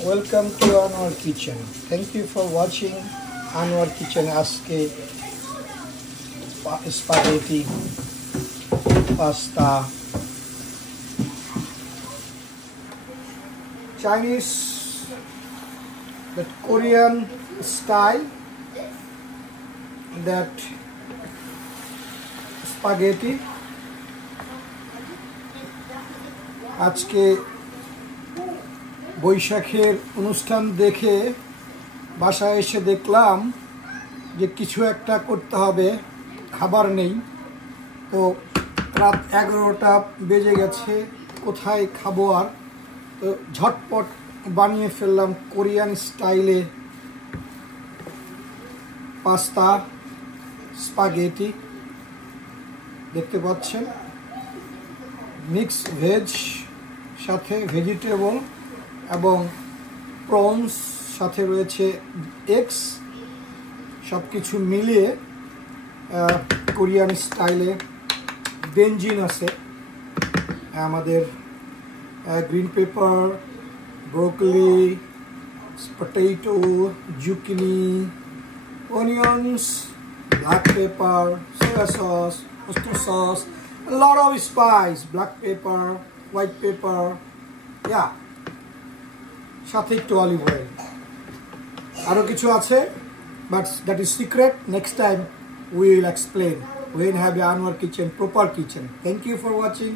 Welcome to Anwar Kitchen. Thank you for watching Anwar Kitchen. আজকে spaghetti, pasta, Chinese, that Korean style, that spaghetti. আজকে বৈশাখের অনুষ্ঠান দেখে বাসায় এসে দেখলাম যে কিছু একটা করতে হবে, খাবার নেই। তো রাত 11টা বেজে গেছে, কোথায় খাবো আর। তো ঝটপট বানিয়ে ফেললাম কোরিয়ান স্টাইলে পাস্তা স্পাগেটি। দেখতে পাচ্ছেন মিক্স ভেজ, সাথে ভেজিটেবল এবং প্রনস, সাথে রয়েছে এগস, সব কিছু মিলিয়ে কোরিয়ান স্টাইলে বেঞ্জিন আছে, আমাদের green paper, broccoli, potato, zucchini, onions, black pepper, soya sauce, oyster sauce, a lot of spice, black pepper, white pepper, yeah, সাথে একটু অলিভ অয়েল, আরো কিছু আছে, but that is secret. Next time we will explain when have a Anwar Kitchen, proper kitchen. Thank you for watching.